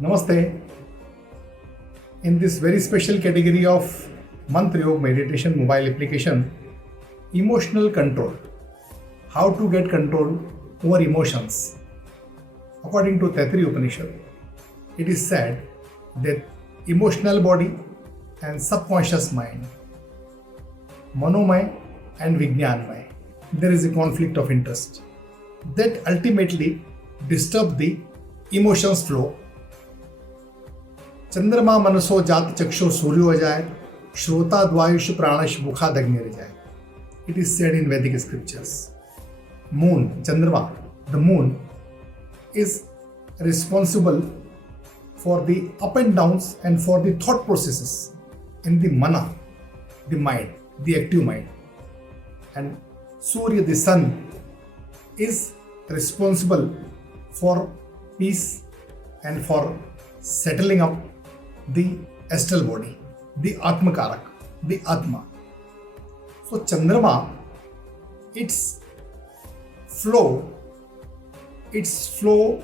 Namaste. In this very special category of Mantra Yoga meditation mobile application, emotional control. How to get control over emotions. According to Taittiriya Upanishad, it is said that emotional body and subconscious mind, Manomay and Vijnanmay, there is a conflict of interest that ultimately disturb the emotions flow. चंद्रमा मनसो जात चक्षु सूर्यो जाए श्रोता द्वायुष प्राणश मुखादग्नि जाए. It is said in Vedic scriptures. Moon, Chandrama, the moon is responsible for the up and downs and for the thought processes in the mana, the mind, the active mind. And Surya, the sun, is responsible for peace and for settling up the astral body, the Atmakarak, the Atma. So Chandrama, its flow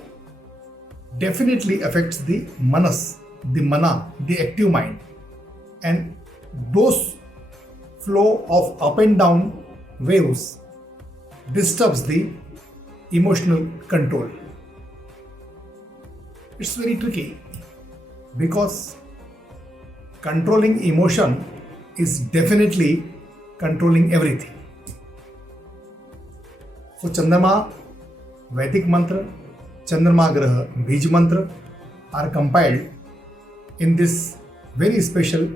definitely affects the manas, the mana, the active mind. And those flow of up and down waves disturbs the emotional control. It's very tricky because controlling emotion is definitely controlling everything. So Chandrama Vedic mantra, Chandrama Graha Bij mantra are compiled in this very special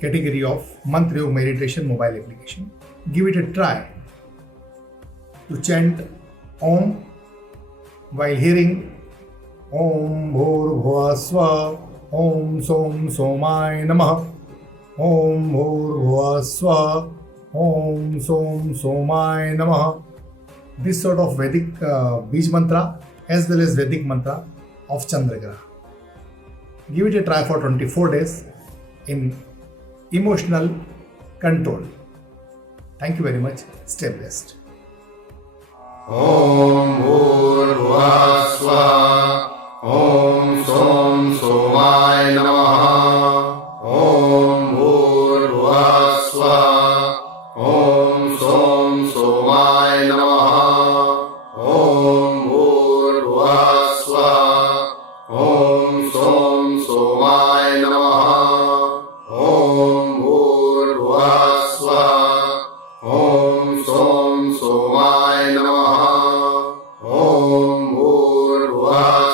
category of Mantra Yoga meditation mobile application. Give it a try to chant Om while hearing Om Bhur Swa Om Som Somay Namah Om Bhur Swa Om Som Somay Namah. This sort of Vedic Bij mantra as well as Vedic mantra of Chandragraha. Give it a try for 24 days in emotional control. Thank you very much. Stay blessed. Om Bhurvah Swah Om Som Somay Namah Om Bhurvah Swah Om Som Somay Namah Om Bhurvah Swah Om Som Somay Namah Om Bhurvah Swah Om Som Somay Namah Om Bhurvah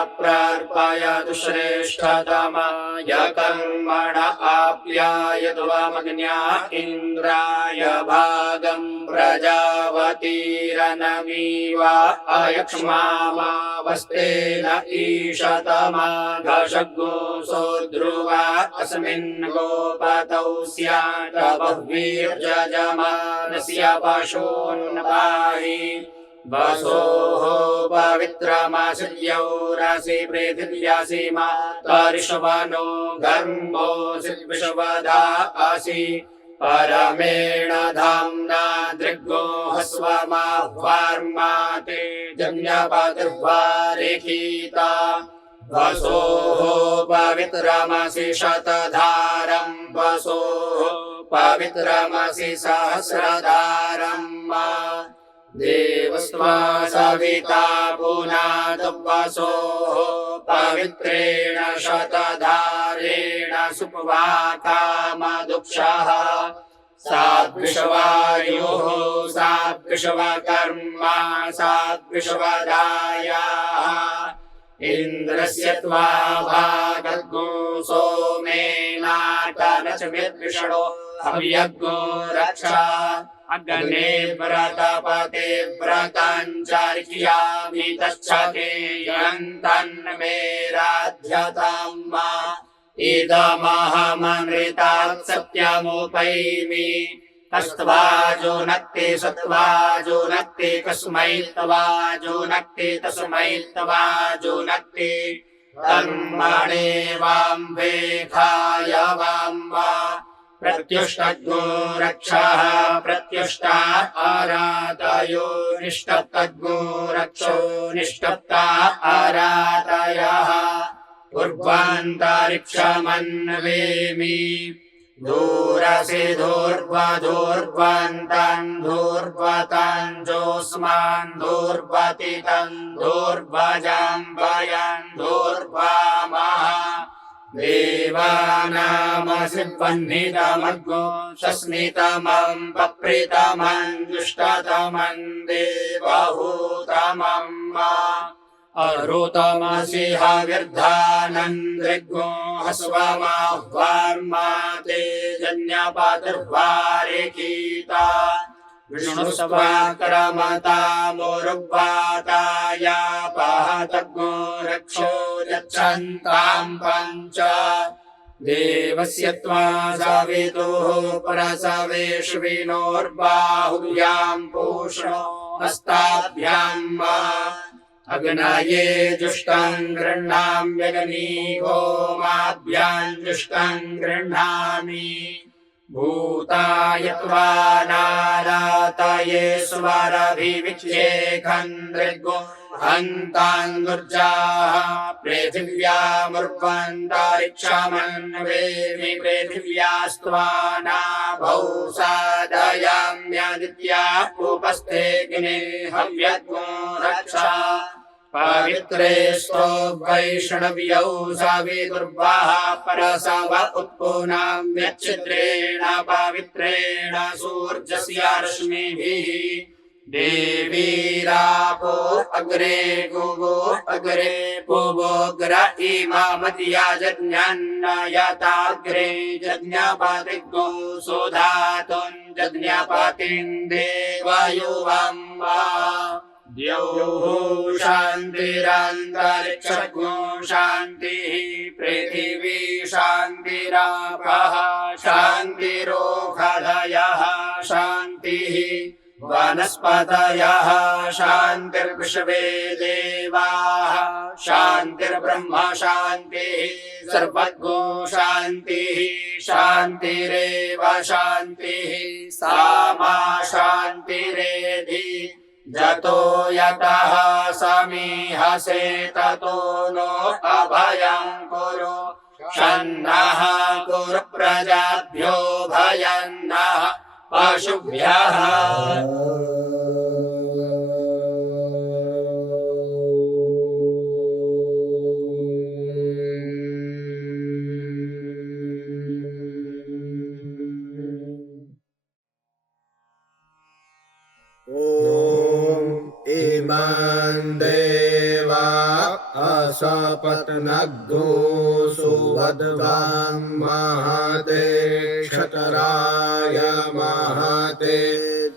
प्रार्पयतु श्रेष्ठतमाय कर्मण आप्यायतु वामग्न्या इन्द्राय भागं प्रजावतीरनमीवा अयक्ष्मामावस्तेन ईशतमाघशग्गोऽसो ध्रुवा अस्मिन् गोपतौ स्यात् बह्वीर्यजमानस्य पशून्पाहि वसोः पवित्रमासिद्यौरसि पृथिव्यासि मातरिष्वनो घर्मोऽसि विश्वदा असि परमेण धाम्ना दृग्गोहस्वमाह्वार्माते जन्यपतिर्वारिखीता वसोः पवित्रमसि शतधारं वसोः पवित्रमसि सहस्रधारं देवस्त्वा सविता पुनात् वसोः पवित्रेण शतधारेण सुप्वाकामदुक्षः साद्विषवायुः साद्विषवकर्मा साद्विषवदायाः इन्द्रस्य त्वा भागद्गो सोमेनाटनचमिद्विषणो हव्यग्गो रक्षा अग्ने व्रतपते व्रताञ्चर्यामि तच्छते यन्तन्मेराध्यताम् इदमहममृतात् सत्यमुपैमि तस्त्वाजो नक्ति सत्वाजो नक्ति कस्मै त्वाजो नक्ति तस्मै त्वाजो नक्ति कर्मणे वां वेखाय वां वा प्रत्युष्टद्गो रक्षः प्रत्युष्टा आरातयो निष्टप्तद्गो रक्षो निष्टप्ता आरातयः पूर्वान्तरिक्षमन्वेमि दूरसि धूर्वधूर्वन्तं धूर्वतं जोस्मान् धूर्वतितं धूर्वजाम्बयं धूर्वामः देवानामसि वह्नितमग्गो शस्मितमं पप्रितमं दुष्टतमं देवहूतमं अरुतमसि हविर्धानन्द्रिगो हस्वमाह्वार्माते जन्यपतिर्वारिखीता विष्णुस्वाक्रमतामुरुवातायापहतग्गो रक्षो यच्छन्तां पञ्च देवस्य त्वा सवितुः प्रसवेश्विनोर्बाहुभ्यां पूष्णो हस्ताभ्यां वा अग्नये जुष्टं गृह्णाम्यग्निगो माभ्यां जुष्टं गृह्णामि भूताय त्वा नारातये स्वरभिविच्येखन्द्रिगो हन्तान्दुर्जाः पृथिव्यामुर्वन्तरिक्षमन्वेमि पृथिव्यास्त्वा नाभौ सादयाम्यदित्या उपस्थेऽग्ने हव्यद्गो रक्षा पवित्रे स्तो वैष्णव्यौ सविदुर्वः परसव उत्पुनाम्यच्छिद्रेण पवित्रेण सूर्यस्य रश्मिभिः देवीरापो अग्रे गुगो अग्रे पुवोग्र इमामत्या जज्ञन्नयताग्रे जज्ञपतिगो सुधातुं जज्ञपतिं देवयुवं वा द्यौः शान्तिरन्तरिक्षगो शान्तिः पृथिवी शान्तिरापः शान्तिरोषधयः शान्तिः वनस्पतयः शान्तिर्विश्वे देवाः शान्तिर्ब्रह्म शान्तिः सर्वज्ञो शान्तिः शान्तिरेव शान्तिः सा मा शान्तिरेधि जतो यतः समीहसे ततो नो अभयं कुरु शन्नः कुरु प्रजाभ्यो भयन्नः पशुभ्यः इमं देवा असौ सपत्नग्नो सुवद्वान् महते क्षतराय महते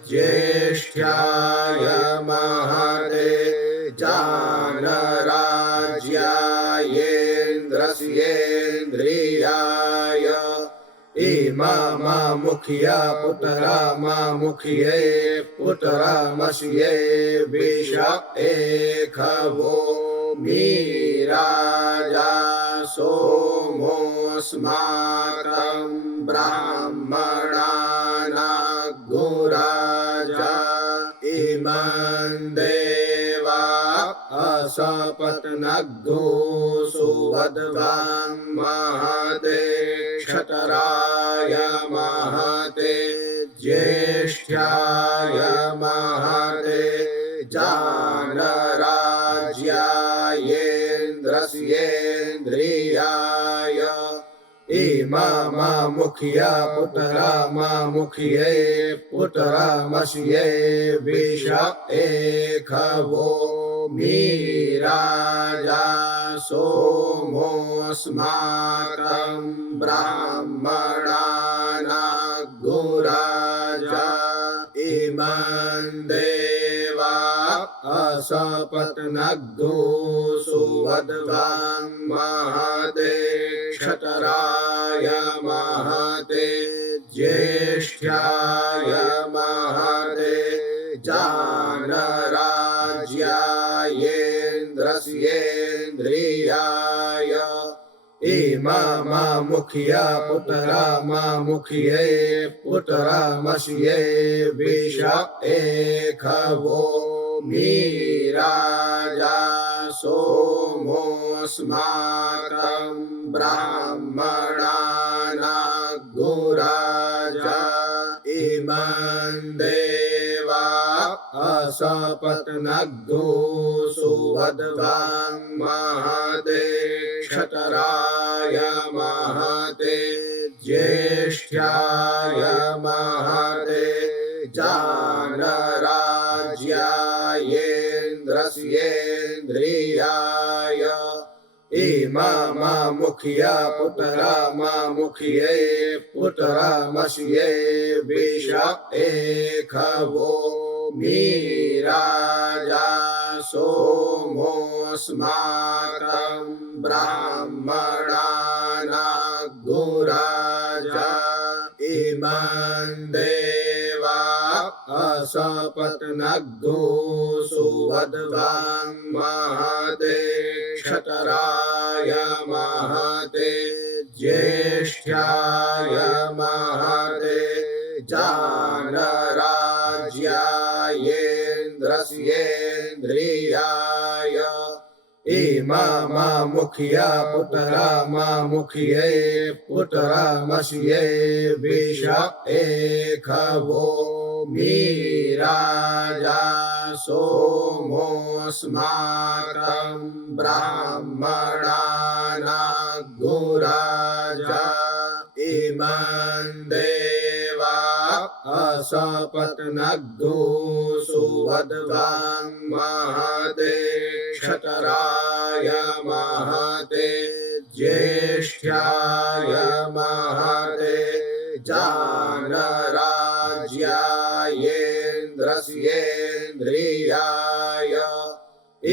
ज्येष्ठ्याय महते जानराज्यायेन्द्रस्येन्द्रियाय इममुख्या पुत्रा मुख्ये पुत्रमस्ये विष एखवो मीराजा सोमोऽस्माकं ब्राह्मणानाग्निराजा इमं देवा असपत्नग्नो सुवद्वान् महते क्षतराय महते ज्येष्ठ्याय महते जानराज्यायेन्द्रस्येन्द्रियाय इममुख्या पुत्रा मुख्ये पुत्रमस्ये विष एखवो मीराजा सोमोऽस्माकं ब्राह्मणानाग्निराजा इमं देवा असपत्नग्नो सुवद्वान् महते क्षतराय महते ज्येष्ठ्याय महते जानराज्यायेन्द्रस्येन्द्रियाय इममुख्या पुत्रा मुख्ये पुत्रमस्ये विष एखवो मीराजा सोमोऽस्माकं ब्राह्मणानाग्निराजा इमं देवा असपत्नग्नो सुवद्वान् महते क्षतराय महते ज्येष्ठ्याय महते जानराज्यायेन्द्रस्येन्द्रियाय इममुख्या पुत्रा मुख्ये पुत्रमस्ये विष एखवो मीराजा सोमोऽस्माकं ब्राह्मणानाग्निराजा इमं देवा असपत्नग्नो सुवद्वान् महते क्षतराय महते ज्येष्ठ्याय महते जानराज्यायेन्द्रस्येन्द्रियाय इममुख्या पुत्रा मुख्ये पुत्रमस्ये विष एखवो मीराजा सोमोऽस्माकं ब्राह्मणानाग्निराजा इमं देवा असपत्नग्नो सुवद्वान् महते क्षतराय महते ज्येष्ठ्याय महते जानराज्यायेन्द्रस्येन्द्रियाय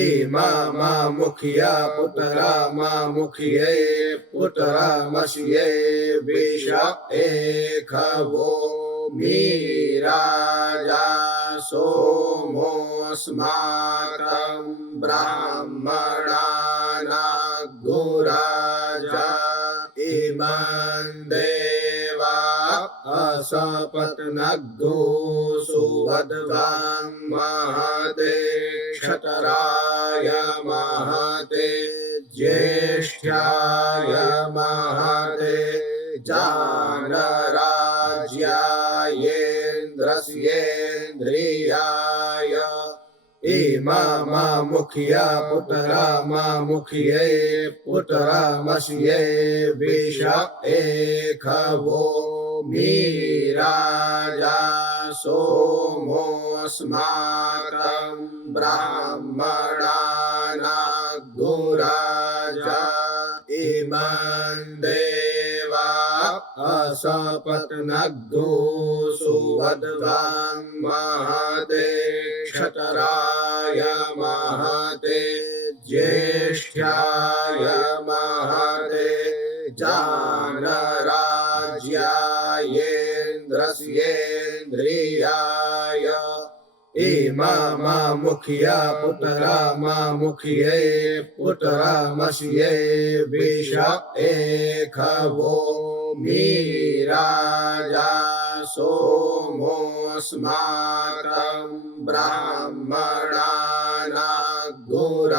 इममुख्या पुत्रा मुख्ये पुत्रमस्ये विष एखवो मीराजा सोमोऽस्माकं ब्राह्मणानाग्निराजा इमं देवा असपत्नग्नो सुवद्वान् महते क्षतराय महते ज्येष्ठ्याय महते जानराज्यायेन्द्रस्येन्द्रियाय इममुख्या पुत्रा मुख्ये पुत्रमस्ये विष एखवो मीराजा सोमोऽस्माकं ब्राह्मणानाग्निराजा सपत्नग्धो सुवद्वान् महते क्षतराय महते ज्येष्ठाय महते जानराज्यायेन्द्रस्येन्द्रियाय इममुख्य पुत्रमुख्ये पुत्रमस्ये विष एखवो मीराजा सोमोऽस्माकं ब्राह्मणानां गुर